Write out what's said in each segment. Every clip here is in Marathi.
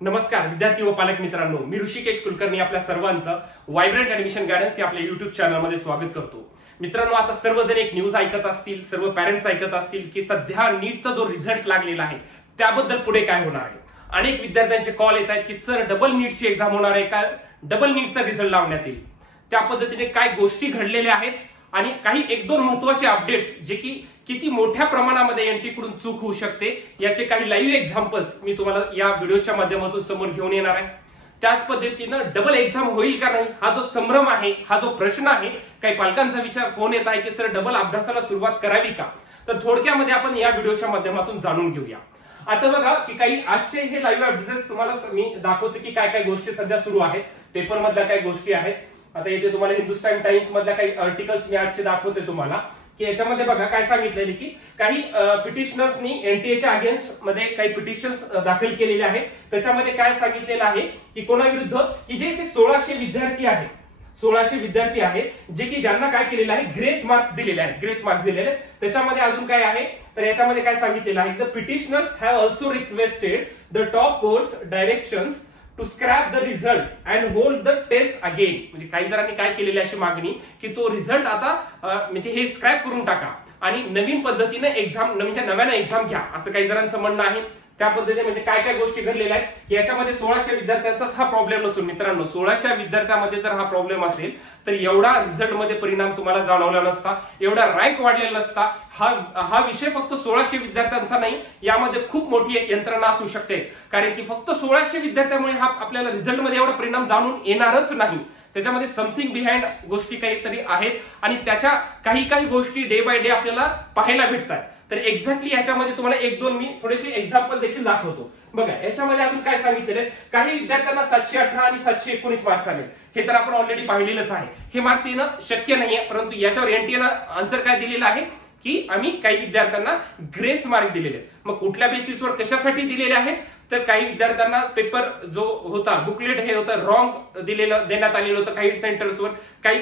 नमस्कार विद्यार्थी व पालक मित्रांनो, मी ऋषिकेश कुलकर्णी आपल्या सर्वांचं व्हायब्रंट ऍडमिशन गायडन्स या आपल्या युट्यूब चॅनलमध्ये स्वागत करतो. मित्रांनो, आता सर्वजण एक न्यूज ऐकत असतील, सर्व पॅरेंट्स ऐकत असतील की सध्या नीटचा जो रिझल्ट लागलेला आहे त्याबद्दल पुढे काय होणार आहे. अनेक विद्यार्थ्यांचे कॉल येत आहेत की सर डबल नीटची एक्झाम होणार आहे का, डबल नीटचा रिझल्ट लावण्यात येईल, त्या पद्धतीने काय गोष्टी घडलेल्या आहेत आणि काही एक दोन महत्त्वाचे अपडेट्स जे की किती मोठ्या प्रमाणामध्ये एनटी कडून चूक होऊ शकते याचे काही लाईव्ह एक्झाम्पल्स मी तुम्हाला या व्हिडिओच्या माध्यमातून समोर घेऊन येणार आहे. त्याच पद्धतीनं डबल एक्झाम होईल का नाही हा जो संभ्रम आहे, हा जो प्रश्न आहे, काही पालकांचा विचार फोन येत आहे की सर डबल अभ्यासाला सुरुवात करावी का, तर थोडक्यामध्ये आपण या व्हिडिओच्या माध्यमातून जाणून घेऊया. आता बघा की काही आजचे हे लाईव्ह अपडेट्स तुम्हाला मी दाखवतो की काय काय गोष्टी सध्या सुरू आहेत, पेपर मधल्या काही गोष्टी आहेत. आता इथे तुम्हाला हिंदुस्तान टाइम्स मधल्या काही आर्टिकल्स मी आजचे दाखवते तुम्हाला की याच्यामध्ये बघा काय सांगितलेले की काही पिटिशनर्सनी एनटीएच्या अगेन्स्ट मध्ये काही पिटिशन्स दाखल केलेले आहेत. त्याच्यामध्ये काय सांगितलेलं आहे की कोणाविरुद्ध की जे 1600 विद्यार्थी आहेत, 1600 विद्यार्थी आहेत जे की ज्यांना काय केलेलं आहे, ग्रेस मार्क्स दिलेले आहेत, ग्रेस मार्क्स दिलेले आहेत. त्याच्यामध्ये अजून काय आहे तर याच्यामध्ये काय सांगितलेलं आहे, the petitioners have also requested the top court's directions to scrap the result and hold the test again. म्हणजे काही जणांनी काय केलेली अशी मागणी की तो रिझल्ट आता म्हणजे हे स्क्रॅप करून टाका आणि नवीन पद्धतीने एक्झाम म्हणजे नव्याने एक्झाम घ्या, असं काही जणांचं म्हणणं आहे. त्या पद्धतीने म्हणजे काय काय गोष्टी घडलेल्या आहेत याच्यामध्ये 1600 विद्यार्थ्यांचाच हा प्रॉब्लेम नसून मित्रांनो, 1600 विद्यार्थ्यांमध्ये जर हा प्रॉब्लेम असेल तर एवढा रिझल्ट मध्ये परिणाम तुम्हाला जाणवला नसता, एवढा रँक वाढलेला नसता. हा विषय फक्त 1600 विद्यार्थ्यांचा नाही, यामध्ये खूप मोठी एक यंत्रणा असू शकते. कारण की फक्त 1600 विद्यार्थ्यामुळे हा आपल्याला रिझल्ट मध्ये एवढा परिणाम जाणून येणारच नाही. त्याच्यामध्ये समथिंग बिहाइंड गोष्टी काहीतरी आहेत आणि त्याच्या काही काही गोष्टी डे बाय डे आपल्याला पाहायला भेटतात. तर एक्झॅक्टली याच्यामध्ये तुम्हाला एक दोन मी थोडेसे एक्झाम्पल देखील दाखवतो. बघा याच्यामध्ये अजून काय सांगितलेलं, काही विद्यार्थ्यांना 718 आणि 719 मार्क्स आले. हे तर आपण ऑलरेडी पाहिलेलंच आहे. हे मार्क्स येणं शक्य नाहीये, परंतु याच्यावर एनटीएनं आन्सर काय दिलेला आहे की आम्ही काही विद्यार्थ्यांना ग्रेस मार्क दिलेले आहेत. मग कुठल्या बेसिसवर कशासाठी दिलेले आहेत तर काही विद्यार्थ्यांना पेपर जो होता बुकलेट हे होतं रॉंग देण्यात आलेलं होतं. काही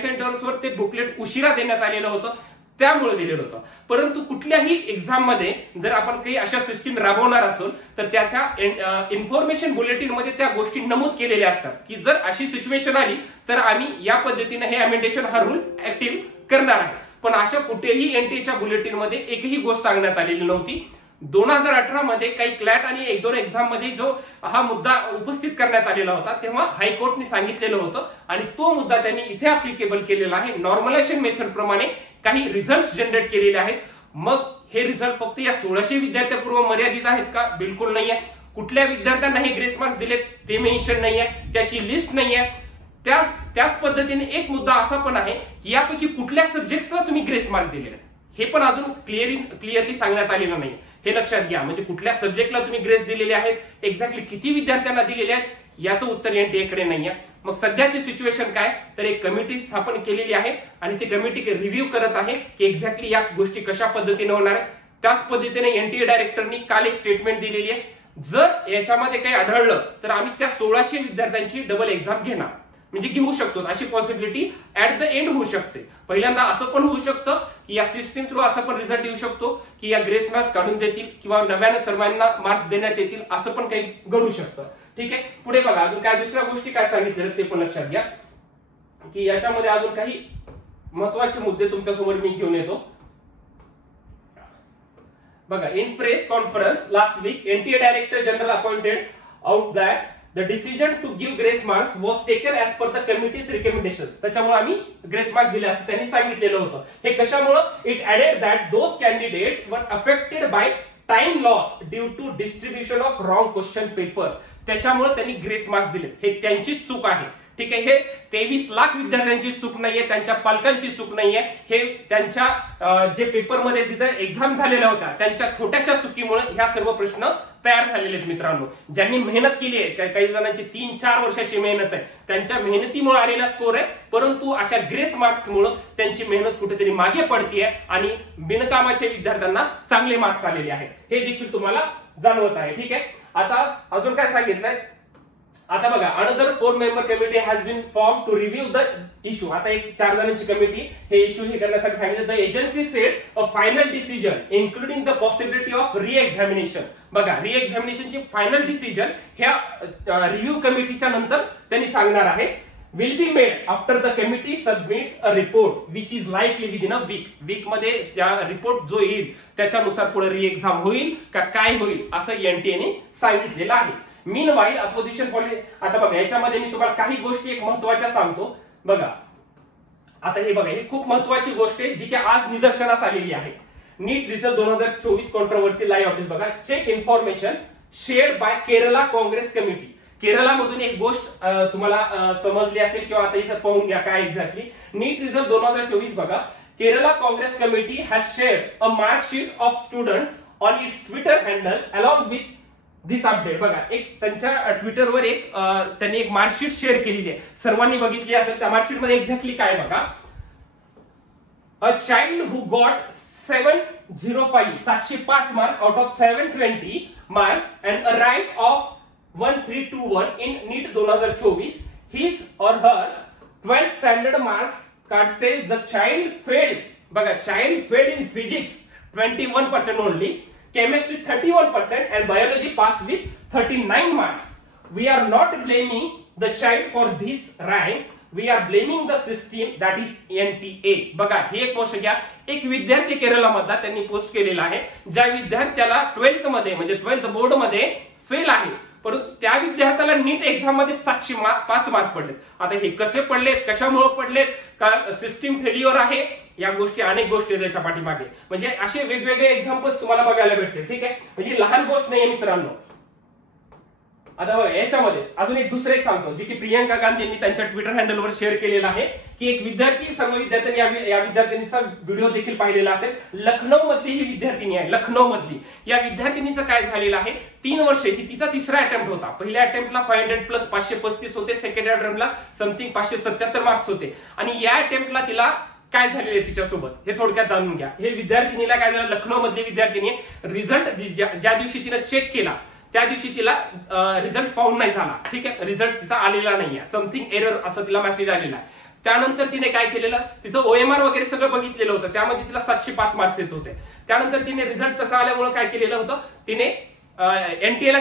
सेंटर्सवर ते बुकलेट उशिरा देण्यात आलेलं होतं, त्यामुळे दिलेलं होतं. परंतु कुठल्याही एक्झाम मध्ये जर आपण काही अशा सिस्टीम राबवणार असेल तर त्याच्या इन्फॉर्मेशन बुलेटिन मध्ये त्या गोष्टी नमूद केलेल्या असतात की जर अशी सिच्युएशन आली तर आम्ही या पद्धतीने हे अमेंडेशन हा रूल ऍक्टिव्ह करणार आहे. पण अशा कुठेही एनटीएच्या बुलेटिन मध्ये एकही गोष्ट सांगण्यात आलेली नव्हती. 2018 मध्ये काही क्लॅट आणि एक दोन एक्झाम मध्ये जो हा मुद्दा उपस्थित करण्यात आलेला होता तेव्हा हायकोर्टने सांगितलेलं होतं आणि तो मुद्दा त्यांनी इथे अप्लिकेबल केलेला आहे. नॉर्मलायझेशन मेथड प्रमाणे काही रिझल्ट जनरेट केलेले आहेत. मग हे रिझल्ट फक्त या 1600 विद्यार्थ्यांपूर्व मर्यादित आहेत का? बिलकुल नाहीये. कुठल्या विद्यार्थ्यांना हे ग्रेस मार्क्स दिलेत ते मेन्शन नाहीये, त्याची लिस्ट नाहीये. त्याच पद्धतीने एक मुद्दा असा पण आहे की यापैकी कुठल्या सब्जेक्ट्सला तुम्ही ग्रेस मार्क दिलेले आहेत हे पण अजून क्लिअरली सांगण्यात आलेलं नाही. हे लक्षात घ्या. म्हणजे कुठल्या सब्जेक्टला तुम्ही ग्रेस दिलेले आहेत, एक्झॅक्टली किती विद्यार्थ्यांना दिलेले आहेत याचं उत्तर एनटीएकडे नाहीये. मग सध्याची सिच्युएशन काय तर एक कमिटी स्थापन केलेली आहे आणि ती कमिटी रिव्ह्यू करत आहे की एक्झॅक्टली या गोष्टी कशा पद्धतीने होणार आहेत. त्याच पद्धतीने एनटीए डायरेक्टरनी काल एक स्टेटमेंट दिलेली आहे, जर याच्यामध्ये काही आढळलं तर आम्ही त्या 1600 विद्यार्थ्यांची डबल एक्झाम घेणार, म्हणजे घेऊ शकतो. अशी पॉसिबिलिटी ऍट द एंड होऊ शकते. पहिल्यांदा असं पण होऊ शकतं की या सिस्टीम थ्रू असा पण रिझल्ट येऊ शकतो की या ग्रेस मार्क्स काढून देतील किंवा नव्याने सर्वांना मार्क्स देण्यात येतील, असं पण काही घडू शकतं. ठीक आहे. पुढे बघा अजून काय दुसऱ्या गोष्टी काय सांगितलेल्या ते पण लक्षात घ्या की याच्यामध्ये अजून काही महत्वाचे मुद्दे तुमच्यासमोर मी घेऊन येतो. बघा, in press conference last week NTA director general appointed out that the decision to give grace marks was taken as per the committee's recommendations. त्याच्यामुळे आम्ही ग्रेस मार्क्स दिले असं त्यांनी सांगितलेलं होतं. हे कशामुळे? It added that those candidates were affected by time loss due to distribution of wrong question papers. त्याच्यामुळे त्यांनी ग्रेस मार्क्स दिले. हे त्यांचीच चूक आहे. ठीक आहे. हे 23 लाख विद्यार्थ्यांची चूक नाहीये, त्यांच्या पालकांची चूक नाहीये. हे त्यांच्या जे पेपरमध्ये जिथे एक्झाम झालेल्या होत्या त्यांच्या छोट्याशा चुकीमुळे ह्या सर्व प्रश्न तयार झालेले आहेत. मित्रांनो, ज्यांनी मेहनत केली आहे, काही जणांची 3-4 वर्षाची मेहनत आहे, त्यांच्या मेहनतीमुळे आलेला स्कोर आहे. परंतु अशा ग्रेस मार्क्समुळे त्यांची मेहनत कुठेतरी मागे पडतीये आणि बिनकामाच्या विद्यार्थ्यांना चांगले मार्क्स आलेले आहेत. हे देखील तुम्हाला जाणवत आहे. ठीक आहे. आता अजून काय सांगितलंय, आता बघा, another 4 member committee has been form to review the issue. आता एक 4 जणांची कमिटी हे इश्यू हे करण्यासाठी सांगितलं. The agency said a final decision including the possibility of reexamination. बघा, रिएक्झामिनेशनची फायनल डिसिजन ह्या रिव्ह्यू कमिटीच्या नंतर त्यांनी सांगणार आहे. will be made after the committee submits a report which is likely within a week. Week मध्ये त्या रिपोर्ट जो येईल त्याच्यानुसार पुढे रिएक्झाम होईल का काय होईल असं एनटीएने सांगितलेलं आहे. Meanwhile opposition politics. आता बघा, याच्यामध्ये मी तुम्हाला काही गोष्टी एक महत्त्वाच्या सांगतो. बघा, आता हे बघा, ही खूप महत्त्वाची गोष्ट आहे जी की आज निदर्शनास आलेली आहे. NEET result 2024 controversy live office. बघा, check information shared by Kerala Congress committee. Kerala मधून एक गोष्ट तुम्हाला समजली असेल किंवा आता इथं पाहून घ्या काय एक्झॅक्टली. नीट रिझल्ट 2024 बघा, Kerala Congress committee has shared a marksheet of student on it's Twitter handle along with this update. बघा, एक त्यांच्या ट्विटरवर एक त्यांनी एक मार्कशीट शेअर केलेली आहे. सर्वांनी बघितली असेल. त्या मार्कशीट मध्ये एक्झॅक्टली काय बघा, a child who got 705 mark out of 720 marks and a rank of 1321 in NEET 2024, his or her 12th standard marks card says the child failed. बघा, child failed in physics 21% only, chemistry 31% and biology passed with 39 marks. We are not blaming the child for this rank. We are blaming the system, that is NTA. बघा, हे एक गोष्ट घ्या. एक विद्यार्थी केरला मधला त्यांनी पोस्ट केलेला आहे. ज्या विद्यार्थ्याला 12th मध्ये म्हणजे 12th बोर्ड मध्ये फेल आहे, परंतु त्या विद्यार्थ्याला नीट एक्झाम मध्ये 705 मार्क पडलेत. आता हे कसे पडलेत, कशामुळे पडलेत, का सिस्टीम फेल्युअर आहे, या गोष्टी अनेक गोष्टी त्याच्या पाठीमागे. म्हणजे असे वेगवेगळे एक्झाम्पल्स तुम्हाला बघायला भेटतील. ठीक आहे, म्हणजे लहान गोष्ट नाही मित्रांनो. आता बघा, याच्यामध्ये अजून एक दुसरं एक सांगतो जी की प्रियंका गांधींनी त्यांच्या ट्विटर हँडलवर शेअर केलेला आहे की एक विद्यार्थी, सर्व विद्यार्थ्यांनी या विद्यार्थिनीचा व्हिडिओ देखील पाहिलेला असेल. लखनौ मधली ही विद्यार्थिनी आहे. लखनौ मधली या विद्यार्थिनीचं काय झालेलं आहे, 3 वर्ष ही तिचा तिसरा अटेम्प्ट होता. पहिल्या अटेम्प्टला 500 प्लस 535 होते, सेकंड अटेम्प्टला समथिंग 577 मार्क्स होते. आणि या अटेम्प्टला तिला काय झालेलं आहे तिच्यासोबत हे थोडक्यात जाणून घ्या. हे विद्यार्थिनीला काय झालं, लखनौ मधली विद्यार्थिनी रिझल्ट ज्या दिवशी तिने चेक केला त्या दिवशी तिला रिझल्ट फाउंड नाही झाला. ठीक आहे, रिझल्ट तिचा आलेला नाहीये, समथिंग एरर असं तिला मेसेज आलेला आहे. त्यानंतर तिने काय केलेलं, तिचं ओएमआर वगैरे सगळं बघितलेलं होतं, त्यामध्ये तिला 705 मार्क्स येत होते. त्यानंतर तिने रिझल्ट तसा आल्यामुळे काय केलेलं होतं, तिने एनटीएला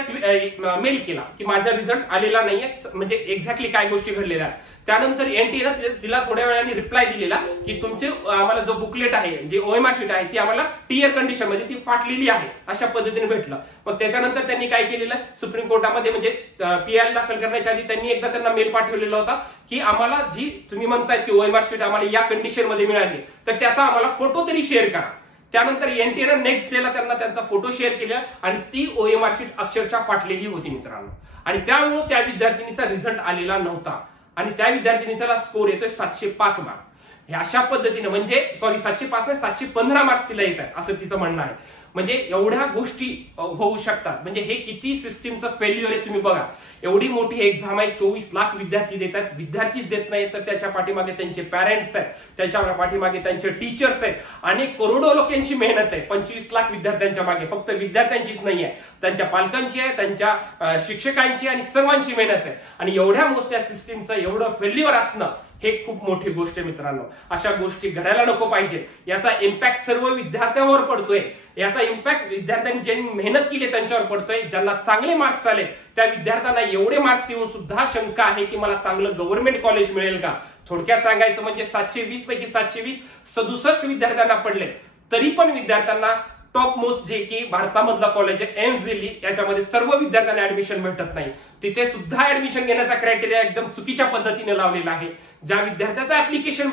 मेल केला की माझा रिझल्ट आलेला नाहीये, म्हणजे एक्झॅक्टली काय गोष्टी घडलेल्या आहेत. त्यानंतर एनटीएला तिला थोड्या वेळाने रिप्लाय दिलेला की तुमचे आम्हाला जो बुकलेट आहे, जी ओएमआर शीट आहे ती आम्हाला टीयर कंडिशन मध्ये ती फाटलेली आहे अशा पद्धतीने भेटलं. मग त्याच्यानंतर त्यांनी काय केलेलं, सुप्रीम कोर्टामध्ये म्हणजे पीआय दाखल करण्याच्या आधी त्यांनी एकदा त्यांना मेल पाठवलेला होता की आम्हाला जी तुम्ही म्हणताय की ओएमआर शीट आम्हाला या कंडिशन मध्ये मिळाली तर त्याचा आम्हाला फोटो तरी शेअर करा. त्यानंतर एनटीएने नेक्स्ट डेला त्यांना त्यांचा फोटो शेअर केला आणि ती ओएमआर शीट अक्षरशः फाटलेली होती मित्रांनो. आणि त्यामुळे त्या विद्यार्थिनीचा रिझल्ट आलेला नव्हता आणि त्या विद्यार्थिनीचा स्कोर येतोय 705 मार्क. हे अशा पद्धतीने म्हणजे 705 नाही 715 मार्क्स तिला येत आहे असं तिचं म्हणणं आहे. म्हणजे एवढ्या गोष्टी होऊ शकतात. म्हणजे हे किती सिस्टीमचं फेल्युअर आहे तुम्ही बघा. एवढी मोठी एक्झाम आहे, 24 लाख विद्यार्थी देतात, विद्यार्थीच देत नाही तर त्याच्या पाठीमागे त्यांचे पॅरेंट्स आहेत, त्याच्या पाठीमागे त्यांचे टीचर्स आहेत आणि करोडो लोकांची मेहनत आहे. 25 लाख विद्यार्थ्यांच्या मागे फक्त विद्यार्थ्यांचीच नाही आहे, त्यांच्या पालकांची आहे, त्यांच्या शिक्षकांची आणि सर्वांची मेहनत आहे. आणि एवढ्या मोठ्या सिस्टीमचं एवढं फेल्युअर असणं हे खूप मोठी गोष्ट आहे मित्रांनो. अशा गोष्टी घडायला नको पाहिजे. याचा इम्पॅक्ट सर्व विद्यार्थ्यांवर पडतोय. याचा इम्पॅक्ट विद्यार्थ्यांनी ज्यांनी मेहनत केली त्यांच्यावर पडतोय. ज्यांना चांगले मार्क्स आले त्या विद्यार्थ्यांना एवढे मार्क्स येऊन सुद्धा शंका आहे की मला चांगलं गव्हर्नमेंट कॉलेज मिळेल का. थोडक्यात सांगायचं म्हणजे 720 पैकी 720 67 विद्यार्थ्यांना पडले तरी पण विद्यार्थ्यांना टॉप मोस्ट जे की भारतामधलं कॉलेज आहे एम्स दिल्ली याच्यामध्ये सर्व विद्यार्थ्यांना ऍडमिशन भेटत नाही. तिथे सुद्धा ऍडमिशन घेण्याचा क्रायटेरिया एकदम चुकीच्या पद्धतीने लावलेला आहे. ज्या विद्यार्थ्याचा ऍप्लिकेशन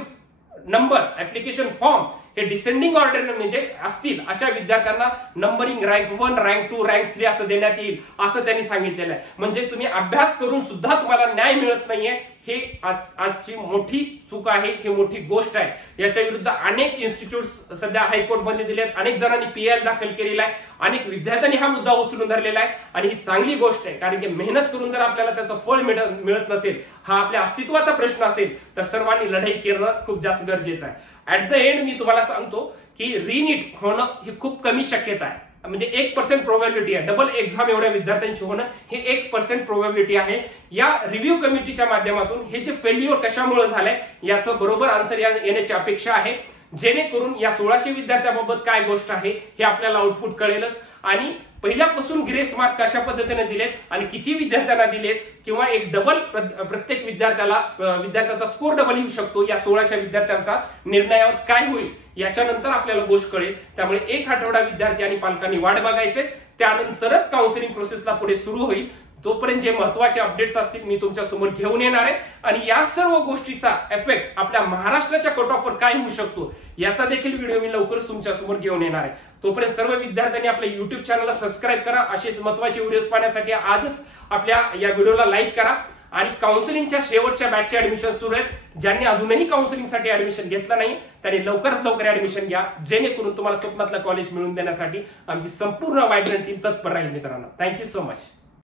नंबर, ऍप्लिकेशन फॉर्म हे डिसेंडिंग ऑर्डर म्हणजे असतील अशा विद्यार्थ्यांना नंबरिंग रँक 1, रँक 2, रँक 3 असं देण्यात येईल असं त्यांनी सांगितलेलं आहे. म्हणजे तुम्ही अभ्यास करून सुद्धा तुम्हाला न्याय मिळत नाहीये. हे आजची मोठी चूक आहे, ही मोठी गोष्ट आहे. याच्या विरुद्ध अनेक इन्स्टिट्यूट सध्या हायकोर्टमध्ये दिले आहेत, अनेक जणांनी पीआय दाखल केलेला आहे, अनेक विद्यार्थ्यांनी हा मुद्दा उचलून धरलेला आहे आणि ही चांगली गोष्ट आहे. कारण की मेहनत करून जर आपल्याला त्याचं फळ मिळत नसेल, हा आपल्या अस्तित्वाचा प्रश्न असेल तर सर्वांनी लढाई करणं खूप जास्त गरजेचं आहे. ऍट द एंड मी तुम्हाला सांगतो की रिनीट होणं ही खूप कमी शक्यता आहे. म्हणजे 1% प्रोबॅबिलिटी आहे, डबल एक्झाम एवढ्या विद्यार्थ्यांची होणं हे 1% प्रोबॅबिलिटी आहे. या रिव्ह्यू कमिटीच्या माध्यमातून हे जे फेल्युअर कशामुळे झालंय याचं बरोबर आन्सर येण्याची अपेक्षा आहे, जेणेकरून या 1600 विद्यार्थ्यांबाबत काय गोष्ट आहे हे आपल्याला आउटपुट कळेलच. आणि पहिल्यापासून ग्रेस मार्क कशा पद्धतीने दिलेत आणि किती विद्यार्थ्यांना दिलेत, किंवा एक डबल प्रत्येक विद्यार्थ्याचा स्कोर डबल येऊ शकतो, या 1600 विद्यार्थ्यांचा निर्णयावर काय होईल याच्यानंतर आपल्याला गोष्ट कळेल. त्यामुळे एक आठवडा विद्यार्थी आणि पालकांनी वाट बघायचे, त्यानंतरच काउन्सिलिंग प्रोसेसला पुढे सुरू होईल. तोपर्यंत जे महत्वाचे अपडेट्स असतील मी तुमच्या समोर घेऊन येणार आहे. आणि या सर्व गोष्टीचा इफेक्ट आपल्या महाराष्ट्राच्या कट ऑफवर काय होऊ शकतो याचा देखील व्हिडिओ मी लवकरच तुमच्या समोर घेऊन येणार आहे. तोपर्यंत सर्व विद्यार्थ्यांनी आपल्या युट्यूब चॅनलला सबस्क्राईब करा. असेच महत्वाचे व्हिडिओज पाहण्यासाठी आजच आपल्या या व्हिडिओला लाईक करा. आणि काउन्सिलिंगच्या शेवटच्या बॅचचे ऍडमिशन सुरू आहेत. ज्यांनी अजूनही काउन्सिलिंगसाठी ऍडमिशन घेतलं नाही त्यांनी लवकरात लवकर ऍडमिशन घ्या, जेणेकरून तुम्हाला स्वप्नातलं कॉलेज मिळवून देण्यासाठी आमची संपूर्ण वायब्रंट टीम तत्पर राहील. मित्रांनो, थँक्यू सो मच.